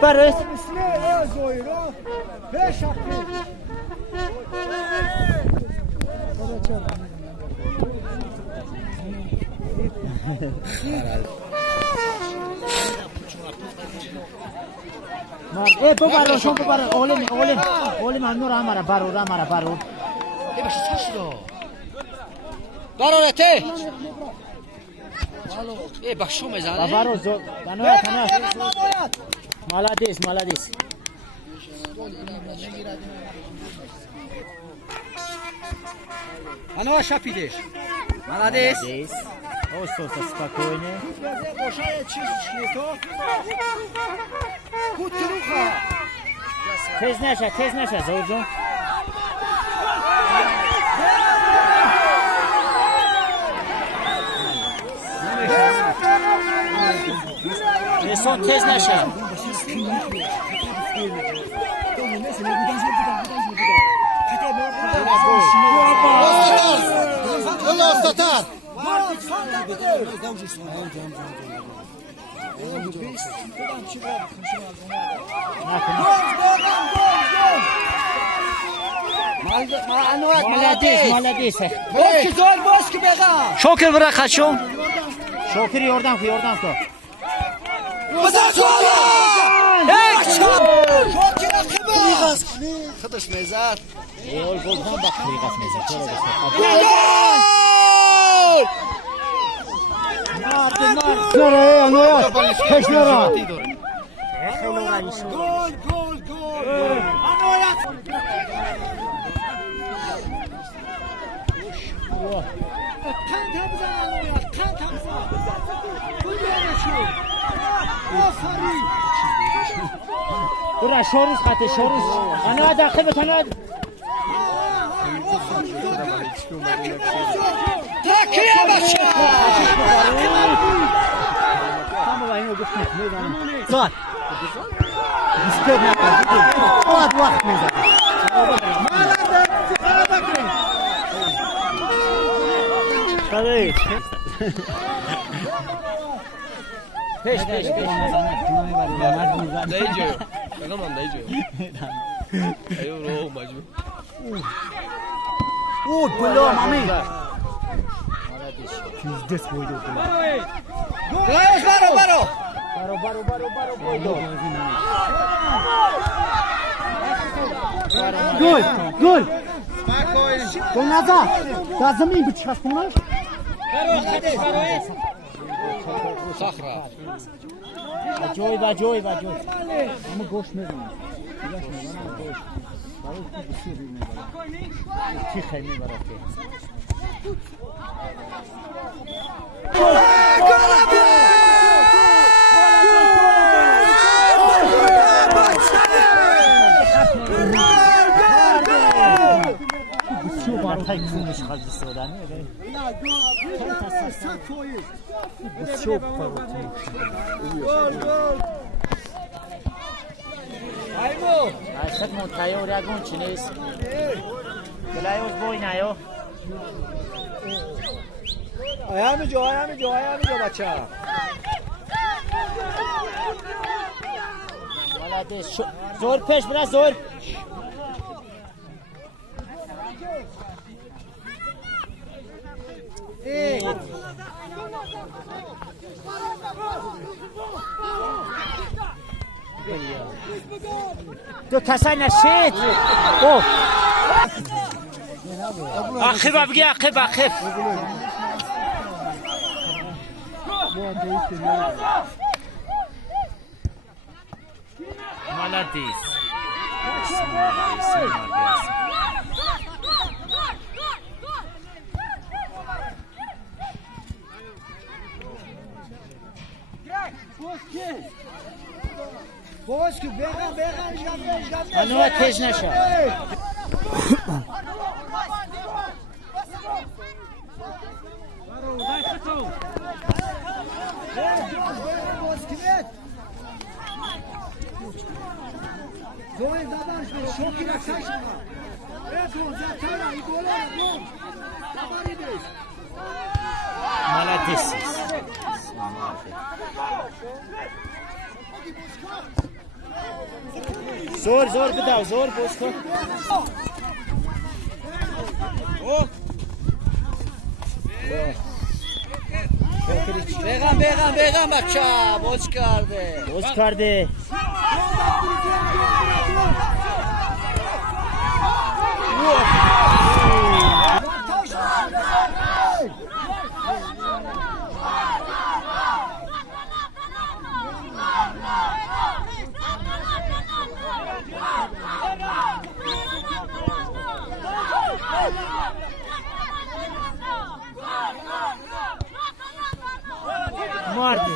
Paris. ببر شما ببر اولیم هم رامara barur باشه چشدو برارته بخشو میزنه barur kanat молодец Анова шапидеш. Молодец. Ой, спокойно. Тез наша, Заурджон. Ресон тез наша. Tatar. Молодец. Şokir bırak kaçım. Şokir yordan ko. Kıdış mezat. Gol bak kıygas mezat. Dura şoruz xate şoruz. Ana daxil butana. Takiye başı. Tamam aynı gitmek ne Zat. İster ne kadar. O vakt ne zaten. Tabii. Peş. Dayıcı. Tamam dayıcı. Ayol o macun. Bula mami. Pizdes koydu bula. Baro. koydu. Gol. Gol nazad. Da zamin bichasponash. Sahra. Bajoy. Ama goş میزنه. goş. برای کی بسیار میبره. کی خیلی میبره. بسیار بارتای کونش خالص سودانه. بسیار پروتئین. Aşk montaya oraya gonçiniz. Gelayoz boynayo. Ayağımı jo bacha. Молодец. Zor peş biraz zor. دو کسای نشید او عقب بگی عقب молодец Boşki beğen. Anova tez neşe. Молодец. زور زور بدو زور باز کن بیغم بچه باز کرده ماردی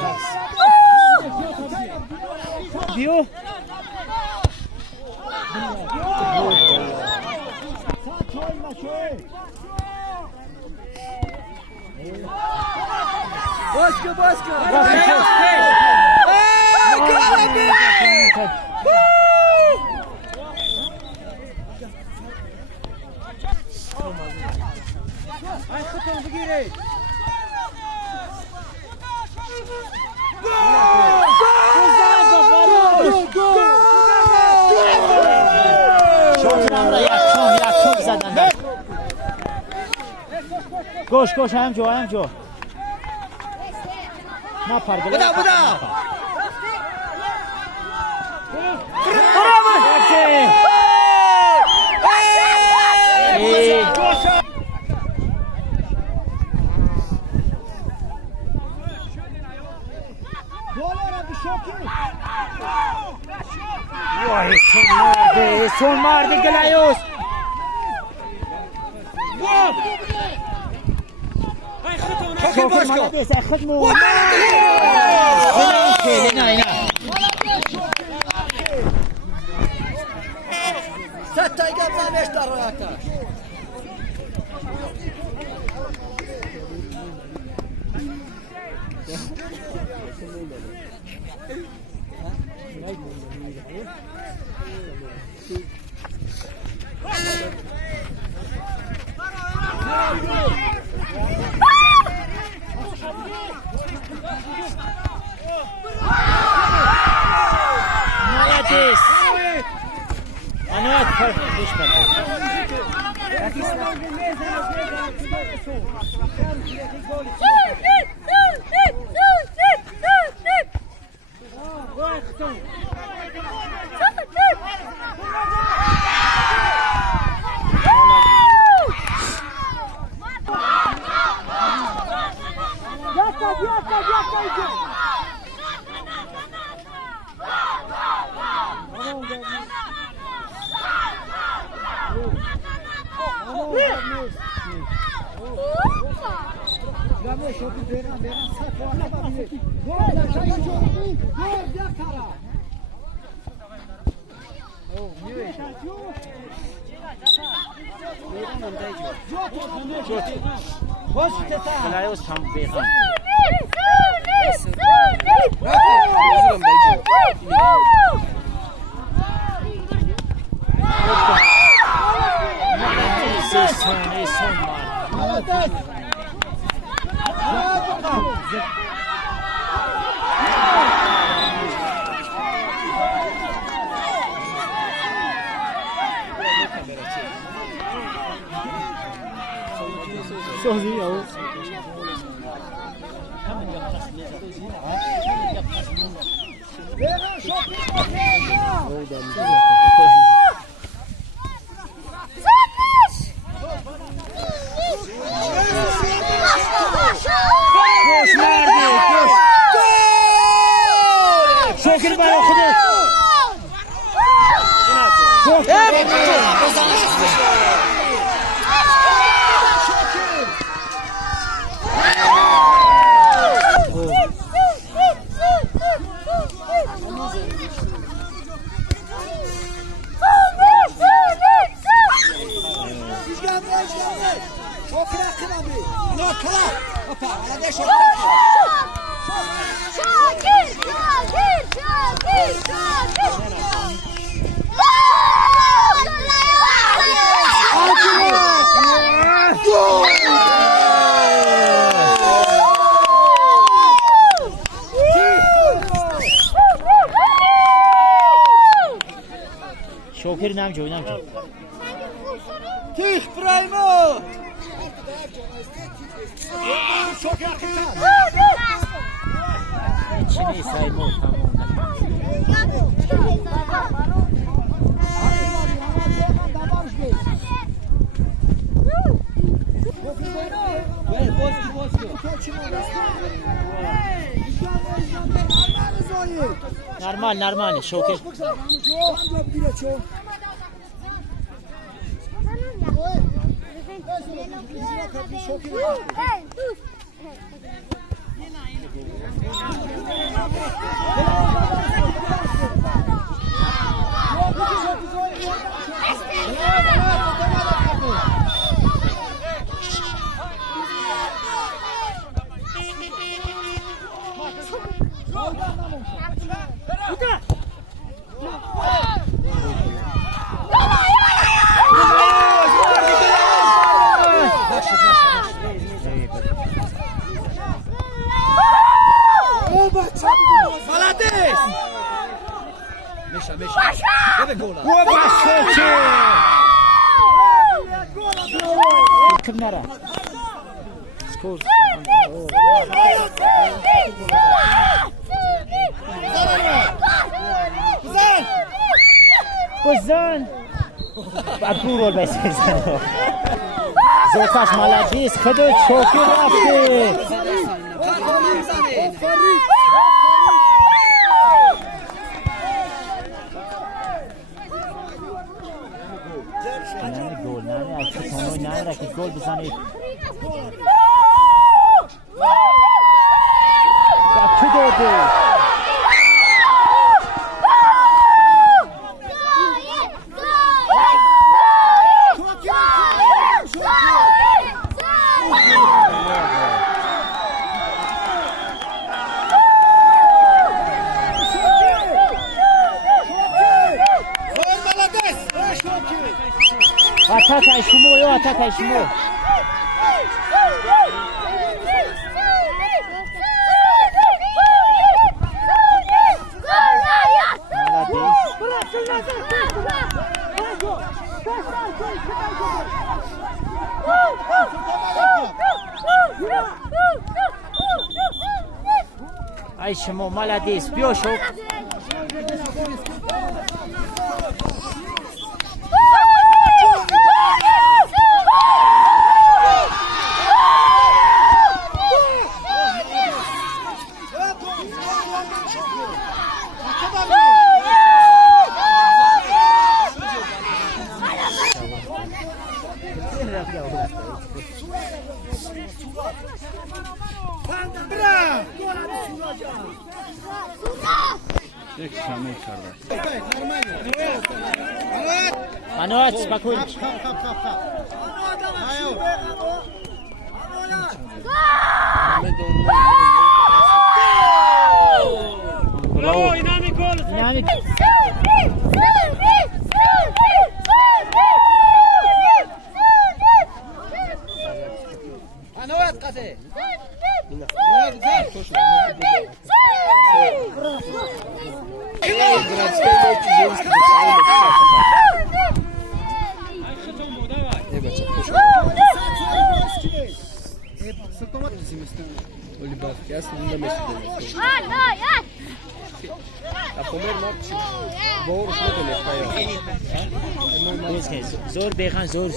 بیو باز کن یکم زدن گوش هم جو ما پرگله بودا وای سون مرده گلایوس شوکر باش کن خدمو نه ست تا ایگم زنش در روی آتش Молодец! А ну это фишка. Gelaioz tam beyhan. Son var. Sozinho. Şokir bana okudu. شوکر نمجو نمجو Tüh Braymo. چینی سایمو نرمال شوکر Молодец! Миша. Bebe gola. Kim nara? Skor. Kuzan. Abdul rol besizan. Zotaş молодец. Худо шокер рafte. گل نه اکتیتونو نه رکت گل بزنید بچه داده Atak Ayşimo. Ayşimo, молодец. Бьёшь. Anot, spokojnie. Bravo, inami gol. Yani Anovat qase. Olibaski, a segunda Mercedes. A comer morte. Vou zor beyhan zor.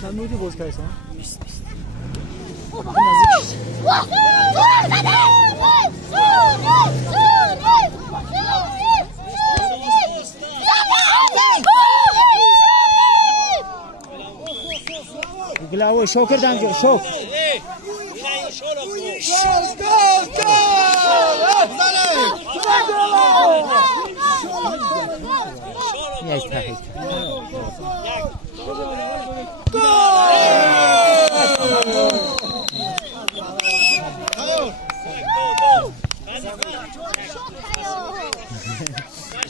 Sen ne oldu Bozkaysan? Glavo şoker damcı şok. Ya işte.